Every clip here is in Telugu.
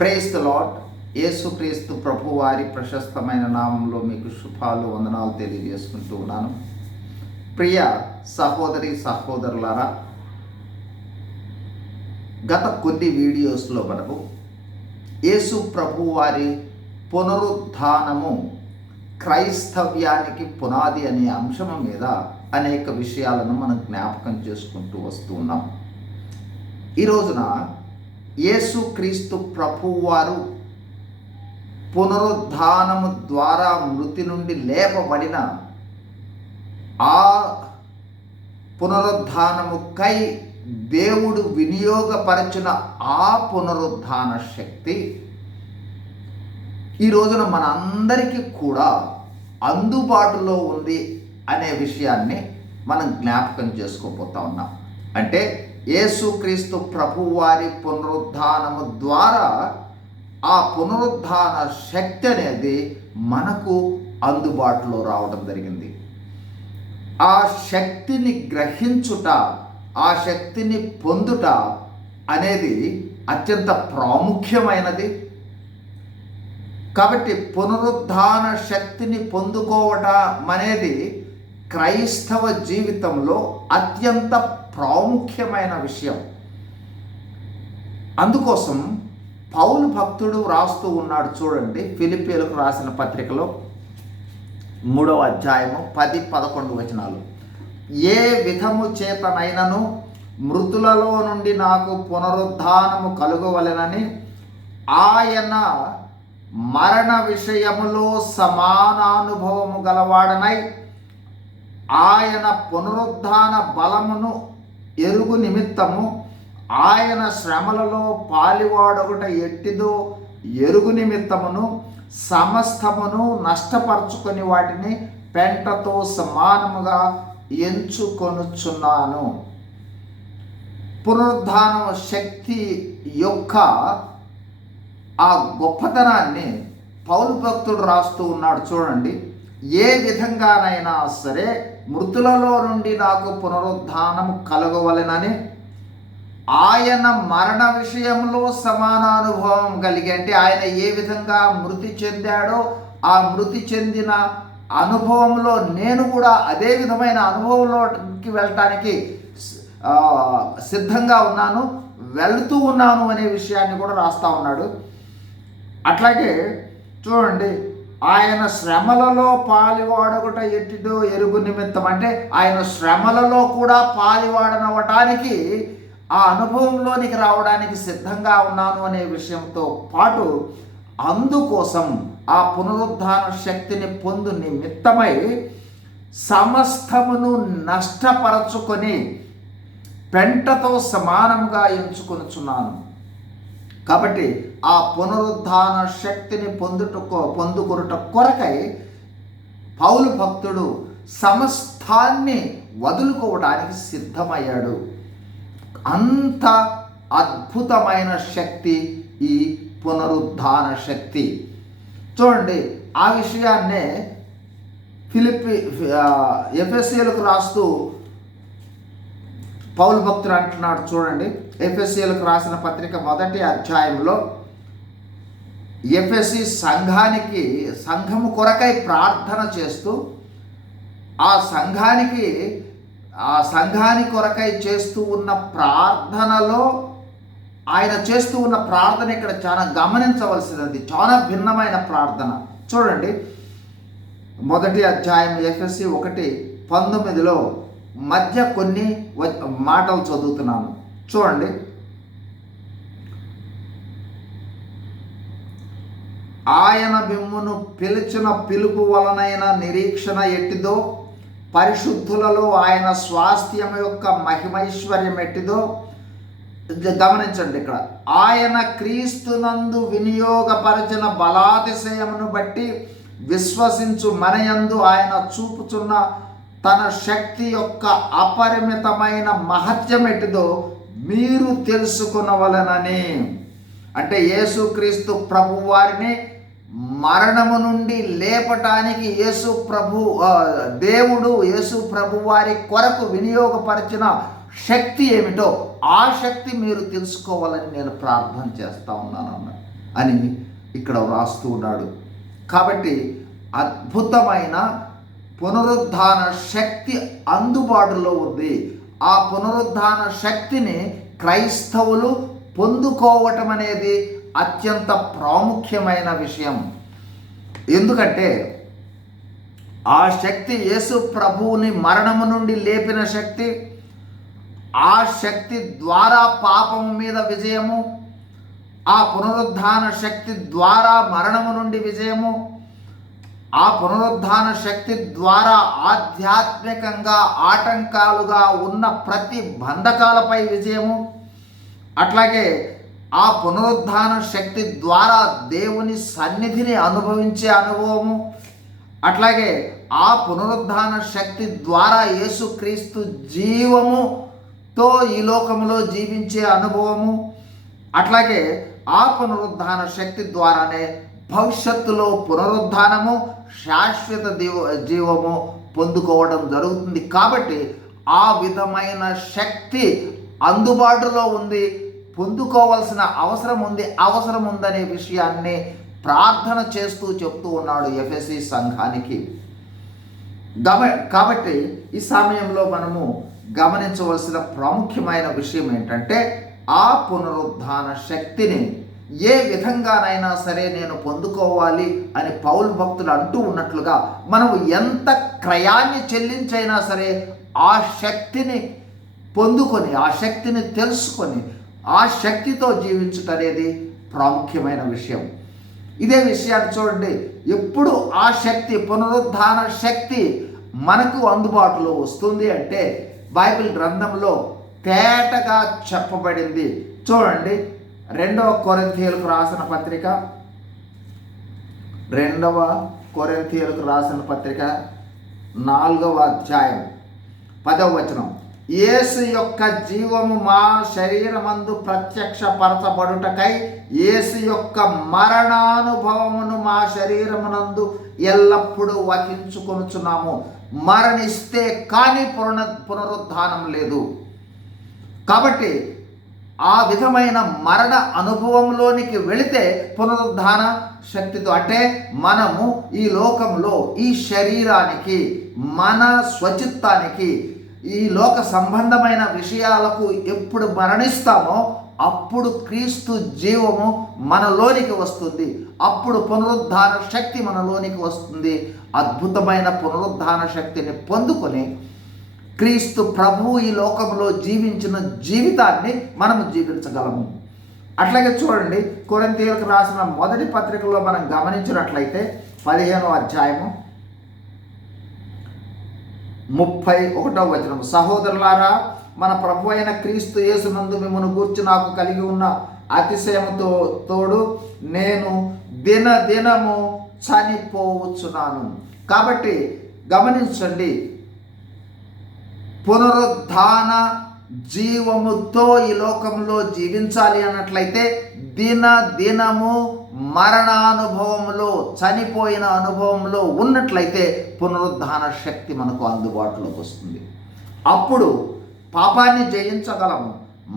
Praise the lord. యేసుక్రీస్తు ప్రభు వారి ప్రశస్తమైన నామంలో మీకు శుభాలు వందనాలు తెలియజేసుకుంటూ ఉన్నాను. ప్రియ సహోదరి సహోదరులారా, గత కొన్ని వీడియోస్లో మనకు యేసు ప్రభు వారి పునరుద్ధానము క్రైస్తవ్యానికి పునాది అనే అంశం మీద అనేక విషయాలను మనం జ్ఞాపకం చేసుకుంటూ వస్తూ ఉన్నాం. ఈ రోజున యేసుక్రీస్తు ప్రభువారు పునరుద్ధానము ద్వారా మృతి నుండి లేపబడిన ఆ పునరుద్ధానముకై దేవుడు వినియోగపరచిన ఆ పునరుద్ధాన శక్తి ఈ రోజున మనందరికీ కూడా అందుబాటులో ఉంది అనే విషయాన్ని మనం జ్ఞాపకం చేసుకోబోతా ఉన్నాం. అంటే యేసుక్రీస్తు ప్రభువారి పునరుద్ధానము ద్వారా ఆ పునరుద్ధాన శక్తి అనేది మనకు అందుబాటులో రావడం జరిగింది. ఆ శక్తిని గ్రహించుట, ఆ శక్తిని పొందుట అనేది అత్యంత ప్రాముఖ్యమైనది. కాబట్టి పునరుద్ధాన శక్తిని పొందుకోవటం అనేది క్రైస్తవ జీవితంలో అత్యంత ప్రాముఖ్యమైన విషయం. అందుకోసం పౌలు భక్తుడు రాస్తూ ఉన్నాడు. చూడండి, ఫిలిప్పీలకు రాసిన పత్రికలో 3వ అధ్యాయము 10-11 వచనాలు. ఏ విధము చేతనైనను మృతులలో నుండి నాకు పునరుద్ధానము కలుగవలెనని ఆయన మరణ విషయములో సమానానుభవము గలవాడనై ఆయన పునరుద్ధాన బలమును ఎరుగు నిమిత్తము ఆయన శ్రమలలో పాలివాడొకట ఎట్టిదో ఎరుగు నిమిత్తమును సమస్తమును నష్టపరుచుకొని వాటిని పెంటతో సమానముగా ఎంచుకొనుచున్నాను. పునరుద్ధాన శక్తి యొక్క ఆ గొప్పతనాన్ని పౌలు భక్తుడు రాస్తూ ఉన్నాడు. చూడండి, ఏ విధంగానైనా సరే మృతులలో నుండి నాకు పునరుద్ధానము కలగవలెనని ఆయన మరణ విషయంలో సమానానుభవం కలిగి, అంటే ఆయన ఏ విధంగా మృతి చెందాడో ఆ మృతి చెందిన అనుభవంలో నేను కూడా అదే విధమైన అనుభవంలోకి వెళ్ళటానికి సిద్ధంగా ఉన్నాను, వెళుతూ ఉన్నాను అనే విషయాన్ని కూడా రాస్తా ఉన్నాడు. అట్లాగే చూడండి, ఆయన శ్రమలలో పాలివాడొకట ఎట్టిదో ఎరుగు నిమిత్తం, అంటే ఆయన శ్రమలలో కూడా పాలివాడనవటానికి ఆ అనుభవంలోనికి రావడానికి సిద్ధంగా ఉన్నాను అనే విషయంతో పాటు అందుకోసం ఆ పునరుద్ధాన శక్తిని పొందు నిమిత్తమై సమస్తమును నష్టపరచుకొని పెంటతో సమానంగా ఎంచుకొనుచున్నాను. కాబట్టి ఆ పునరుద్ధాన శక్తిని పొందుకొనుట కొరకై పౌలు భక్తుడు సమస్తాన్ని వదులుకోవడానికి సిద్ధమయ్యాడు. అంత అద్భుతమైన శక్తి ఈ పునరుద్ధాన శక్తి. చూడండి, ఆ విషయాన్నే ఎఫెసీయులకు రాస్తూ పౌలు భక్తుడు అంటున్నాడు. చూడండి, ఎఫెసీయులకు రాసిన పత్రిక 1వ అధ్యాయంలో ఎఫెసీ సంఘము కొరకై ప్రార్థన చేస్తూ ఆ సంఘాని కొరకై చేస్తూ ఉన్న ప్రార్థనలో ఆయన చేస్తూ ఉన్న ప్రార్థన ఇక్కడ చాలా గమనించవలసినది, చాలా భిన్నమైన ప్రార్థన. చూడండి, 1వ అధ్యాయం ఎఫెసీ 1:19లో మధ్య కొన్ని మాటలు చదువుతున్నాను. చూడండి, ఆయన మిమ్మును పిలిచిన పిలుపు వలనైన నిరీక్షణ ఎట్టిదో, పరిశుద్ధులలో ఆయన స్వాస్థ్యం యొక్క మహిమైశ్వర్యం ఎట్టిదో గమనించండి. ఇక్కడ ఆయన క్రీస్తునందు వినియోగపరచిన బలాతిశయమును బట్టి విశ్వసించు మనయందు ఆయన చూపుచున్న తన శక్తి యొక్క అపరిమితమైన మహత్యం ఎట్టిదో మీరు తెలుసుకొనవలెనని. అంటే యేసుక్రీస్తు ప్రభు వారిని మరణము నుండి లేపటానికి దేవుడు యేసు ప్రభు వారి కొరకు వినియోగపరిచిన శక్తి ఏమిటో ఆ శక్తి మీరు తెలుసుకోవాలని నేను ప్రార్థన చేస్తా ఉన్నాను అన్నాడు. అని ఇక్కడ వ్రాస్తూ ఉన్నాడు. కాబట్టి అద్భుతమైన పునరుద్ధాన శక్తి అందుబాటులో ఉంది. ఆ పునరుద్ధాన శక్తిని క్రైస్తవులు పొందుకోవటం అనేది అత్యంత ప్రాముఖ్యమైన విషయం. ఎందుకంటే ఆ శక్తి యేసు ప్రభువుని మరణము నుండి లేపిన శక్తి. ఆ శక్తి ద్వారా పాపము మీద విజయము, ఆ పునరుద్ధాన శక్తి ద్వారా మరణము నుండి విజయము, ఆ పునరుద్ధాన శక్తి ద్వారా ఆధ్యాత్మికంగా ఆటంకాలుగా ఉన్న ప్రతి బంధకాలపై విజయము, అట్లాగే ఆ పునరుద్ధాన శక్తి ద్వారా దేవుని సన్నిధిని అనుభవించే అనుభవము, అట్లాగే ఆ పునరుద్ధాన శక్తి ద్వారా యేసుక్రీస్తు జీవముతో ఈ లోకంలో జీవించే అనుభవము, అట్లాగే ఆ పునరుద్ధాన శక్తి ద్వారానే భవిష్యత్తులో పునరుద్ధానము, శాశ్వత జీవము పొందుకోవడం జరుగుతుంది. కాబట్టి ఆ విధమైన శక్తి అందుబాటులో ఉంది, పొందుకోవాల్సిన అవసరం ఉందనే విషయాన్ని ప్రార్థన చేస్తూ చెప్తూ ఉన్నాడు ఎఫెసీ సంఘానికి. కాబట్టి ఈ సమయంలో మనము గమనించవలసిన ప్రాముఖ్యమైన విషయం ఏంటంటే, ఆ పునరుద్ధాన శక్తిని ఏ విధంగానైనా సరే నేను పొందుకోవాలి అని పౌలు భక్తులు అంటూ ఉన్నట్లుగా మనము ఎంత క్రయాన్ని చెల్లించైనా సరే ఆ శక్తిని పొందుకొని, ఆ శక్తిని తెలుసుకొని, ఆ శక్తితో జీవించుట అనేది ప్రాముఖ్యమైన విషయం. ఇదే విషయాన్ని చూడండి, ఎప్పుడు ఆ శక్తి, పునరుద్ధాన శక్తి మనకు అందుబాటులో వస్తుంది అంటే బైబిల్ గ్రంథంలో తేటగా చెప్పబడింది. చూడండి, 2వ కొరింథీయులకు రాసిన పత్రిక 4వ అధ్యాయం 10వ వచనం. యేసు యొక్క జీవము మా శరీరమందు ప్రత్యక్షపరచబడుటకై యేసు యొక్క మరణానుభవమును మా శరీరమునందు ఎల్లప్పుడూ వహించుకొనుచున్నాము. మరణిస్తే కానీ పునరుద్ధానం లేదు. కాబట్టి ఆ విధమైన మరణ అనుభవంలోనికి వెళితే పునరుద్ధాన శక్తితో, అంటే మనము ఈ లోకంలో ఈ శరీరానికి, మన స్వచిత్తానికి, ఈ లోక సంబంధమైన విషయాలకు ఎప్పుడు మరణిస్తామో అప్పుడు క్రీస్తు జీవము మనలోనికి వస్తుంది. అప్పుడు పునరుద్ధాన శక్తి మనలోనికి వస్తుంది. అద్భుతమైన పునరుద్ధాన శక్తిని పొందుకొని క్రీస్తు ప్రభువు ఈ లోకంలో జీవించిన జీవితాన్ని మనము జీవించగలము. అట్లాగే చూడండి, కొరింథీయులకు రాసిన మొదటి పత్రికలో మనం గమనించినట్లయితే 15వ అధ్యాయము 31వ వచనం. సహోదరులారా, మన ప్రభు అయిన క్రీస్తు యేసునందు మిమ్మల్ని గూర్చి నాకు కలిగి ఉన్న అతిశయముతో తోడు నేను దినదినము చనిపోవచ్చున్నాను. కాబట్టి గమనించండి, పునరుద్ధాన జీవముతో ఈ లోకంలో జీవించాలి అన్నట్లయితే దినదినము మరణానుభవంలో, చనిపోయిన అనుభవంలో ఉన్నట్లయితే పునరుద్ధాన శక్తి మనకు అందుబాటులోకి వస్తుంది. అప్పుడు పాపాన్ని జయించగలము,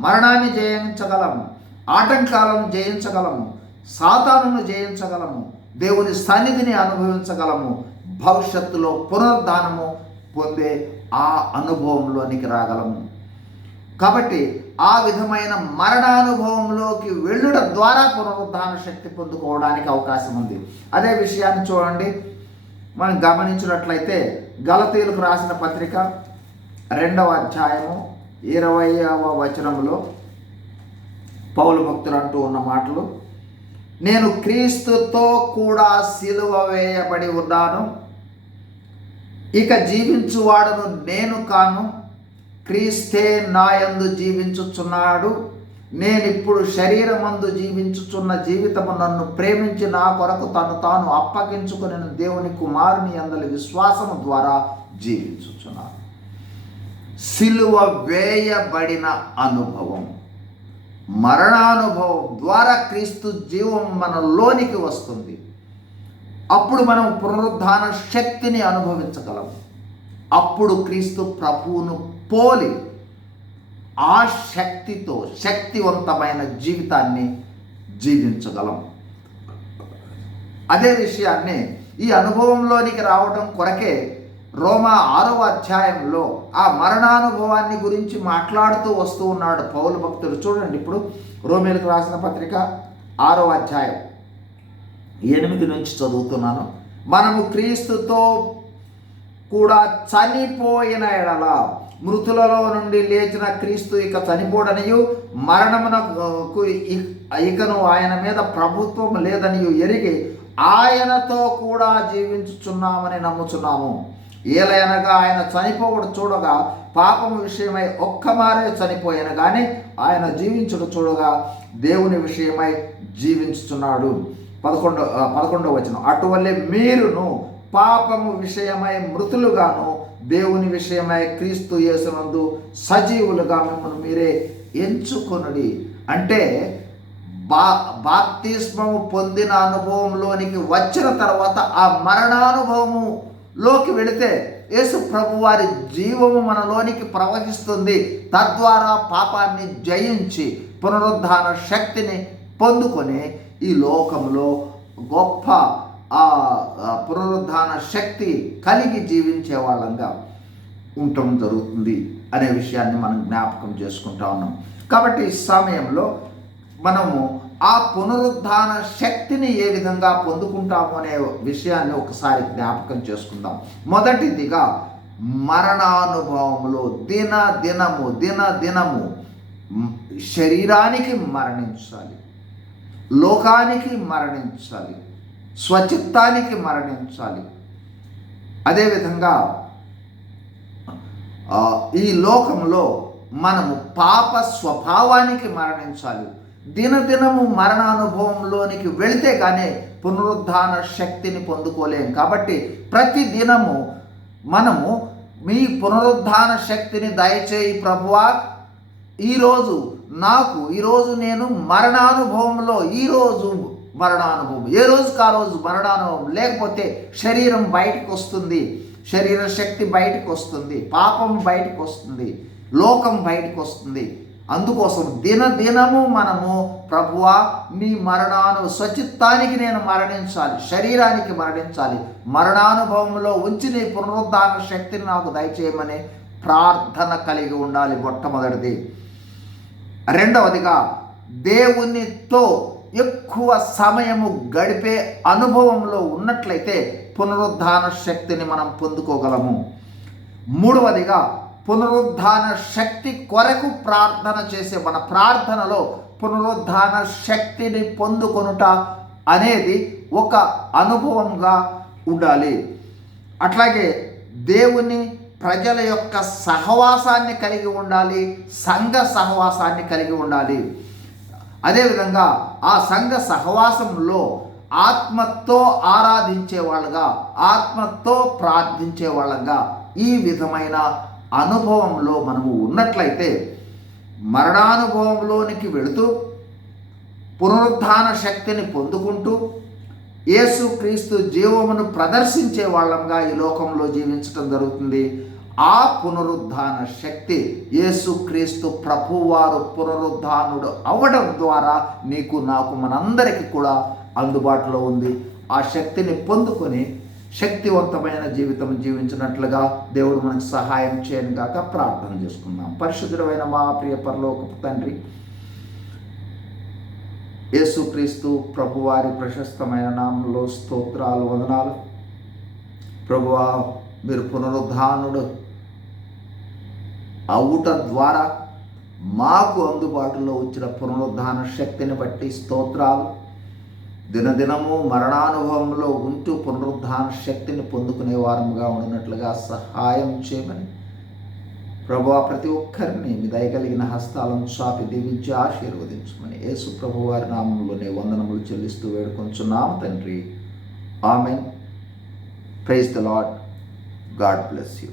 మరణాన్ని జయించగలము, ఆటంకాలను జయించగలము, సాతానును జయించగలము, దేవుని సన్నిధిని అనుభవించగలము, భవిష్యత్తులో పునరుద్ధానము పొందే ఆ అనుభవంలోనికి రాగలము. కాబట్టి ఆ విధమైన మరణానుభవంలోకి వెళ్ళడం ద్వారా పునరుద్ధాన శక్తి పొందుకోవడానికి అవకాశం ఉంది. అదే విషయాన్ని చూడండి, మనం గమనించినట్లయితే గలతీయులకు రాసిన పత్రిక 2వ అధ్యాయము 20వ వచనంలో పౌలు భక్తులు అంటూ ఉన్న మాటలు, నేను క్రీస్తుతో కూడా సిలువ వేయబడి ఉన్నాను, ఇక జీవించువాడను నేను కాను, క్రీస్తే నాయందు జీవించుచున్నాడు. నేనిప్పుడు శరీరమందు జీవించుచున్న జీవితము నన్ను ప్రేమించి నా కొరకు తాను అప్పగించుకుని దేవుని కుమారుని యందలి విశ్వాసము ద్వారా జీవించుచున్నాను. సిలువ వేయబడిన అనుభవం, మరణానుభవం ద్వారా క్రీస్తు జీవం మనలోనికి వస్తుంది. అప్పుడు మనం పునరుద్ధాన శక్తిని అనుభవించగలము. అప్పుడు క్రీస్తు ప్రభువును పోలి ఆ శక్తితో శక్తివంతమైన జీవితాన్ని జీవించగలం. అదే విషయాన్ని ఈ అనుభవంలోనికి రావడం కొరకే రోమా 6వ అధ్యాయంలో ఆ మరణానుభవాన్ని గురించి మాట్లాడుతూ వస్తూ ఉన్నాడు పౌలు భక్తుడు. చూడండి, ఇప్పుడు రోమీలకు రాసిన పత్రిక 6వ అధ్యాయం 8 నుంచి చదువుతున్నాను. మనము క్రీస్తుతో కూడా చనిపోయిన ఎడల మృతులలో నుండి లేచిన క్రీస్తు ఇక చనిపోడనియు మరణమునకు ఇకను ఆయన మీద ప్రభుత్వం లేదనియు ఎరిగి ఆయనతో కూడా జీవించుచున్నామని నమ్ముచున్నాము. ఏలయనగా ఆయన చనిపోవడు చూడగా పాపము విషయమై ఒక్కమారే చనిపోయాను కానీ ఆయన జీవించుడు చూడగా దేవుని విషయమై జీవించుచున్నాడు. 11వ వచనం, అటువల్లే మీరును పాపము విషయమై మృతులుగాను దేవుని విషయమై క్రీస్తు యేసునందు సజీవులుగా మిమ్మల్ని మీరే ఎంచుకొనుడి. అంటే బాప్తిస్మము పొందిన అనుభవంలోనికి వచ్చిన తర్వాత ఆ మరణానుభవములోకి వెళితే యేసు ప్రభు వారి జీవము మనలోనికి ప్రవహిస్తుంది. తద్వారా పాపాన్ని జయించి పునరుద్ధాన శక్తిని పొందుకొని ఈ లోకంలో గొప్ప పునరుద్ధాన శక్తి కలిగి జీవించే వాళ్ళంగా ఉండటం జరుగుతుంది అనే విషయాన్ని మనం జ్ఞాపకం చేసుకుంటా ఉన్నాం. కాబట్టి ఈ సమయంలో మనము ఆ పునరుద్ధాన శక్తిని ఏ విధంగా పొందుకుంటాము అనే విషయాన్ని ఒకసారి జ్ఞాపకం చేసుకుందాం. మొదటిదిగా మరణానుభవంలో దినదినము శరీరానికి మరణించాలి, లోకానికి మరణించాలి, స్వచిత్తానికి మరణించాలి. అదేవిధంగా ఈ లోకంలో మనము పాప స్వభావానికి మరణించాలి. దినదినము మరణానుభవంలోనికి వెళితే కానీ పునరుద్ధాన శక్తిని పొందుకోలేం. కాబట్టి ప్రతి దినము మనము మీ పునరుద్ధాన శక్తిని దయచేయి ప్రభువా, ఈరోజు నేను మరణానుభవంలో మరణానుభవం, ఏ రోజుకి ఆ రోజు మరణానుభవం, లేకపోతే శరీరం బయటకు వస్తుంది, శరీర శక్తి బయటకు వస్తుంది, పాపం బయటకు వస్తుంది, లోకం బయటకు వస్తుంది. అందుకోసం దినదినము మనము ప్రభువా నీ స్వచిత్తానికి నేను మరణించాలి, శరీరానికి మరణించాలి, మరణానుభవంలో ఉంచి నీ పునరుద్ధాన శక్తిని నాకు దయచేయమని ప్రార్థన కలిగి ఉండాలి. మొట్టమొదటిది. రెండవదిగా దేవునితో ఎక్కువ సమయము గడిపే అనుభవంలో ఉన్నట్లయితే పునరుద్ధాన శక్తిని మనం పొందుకోగలము. మూడవదిగా పునరుద్ధాన శక్తి కొరకు ప్రార్థన చేసే మన ప్రార్థనలో పునరుద్ధాన శక్తిని పొందుకొనుట అనేది ఒక అనుభవంగా ఉండాలి. అట్లాగే దేవుని ప్రజల యొక్క సహవాసాన్ని కలిగి ఉండాలి, సంఘ సహవాసాన్ని కలిగి ఉండాలి. అదేవిధంగా ఆ సంఘ సహవాసంలో ఆత్మతో ఆరాధించే వాళ్ళగా, ఆత్మతో ప్రార్థించే వాళ్ళగా ఈ విధమైన అనుభవంలో మనము ఉన్నట్లయితే మరణానుభవంలోనికి వెళుతూ పునరుద్ధాన శక్తిని పొందుకుంటూ యేసుక్రీస్తు జీవమును ప్రదర్శించే వాళ్ళంగా ఈ లోకంలో జీవించడం జరుగుతుంది. ఆ పునరుద్ధాన శక్తి యేసుక్రీస్తు ప్రభువారు పునరుద్ధానుడు అవ్వడం ద్వారా నీకు నాకు మనందరికీ కూడా అందుబాటులో ఉంది. ఆ శక్తిని పొందుకొని శక్తివంతమైన జీవితం జీవించినట్లుగా దేవుడు మనకు సహాయం చేయను గాక. ప్రార్థన చేసుకుందాం. పరిశుద్ధుడైన మా ప్రియ పరలోకపు తండ్రి, యేసుక్రీస్తు ప్రభువారి ప్రశస్తమైన నామంలో స్తోత్రాలు, వందనాలు. ప్రభువా, మీరు పునరుద్ధానుడు అవుట ద్వారా మాకు అందుబాటులో వచ్చిన పునరుద్ధాన శక్తిని బట్టి స్తోత్రాలు. దినదినము మరణానుభవంలో ఉంటూ పునరుద్ధాన శక్తిని పొందుకునే వారముగా ఉన్నట్లుగా సహాయం చేయమని ప్రభువా ప్రతి ఒక్కరిని మీ దయగలిగిన హస్తాలను చాపి దీవించి ఆశీర్వదించమని యేసు ప్రభు వారి నామంలోనే వందనములు చెల్లిస్తూ వేడుకొంచున్నాము తండ్రి. Amen. Praise the Lord. God bless you.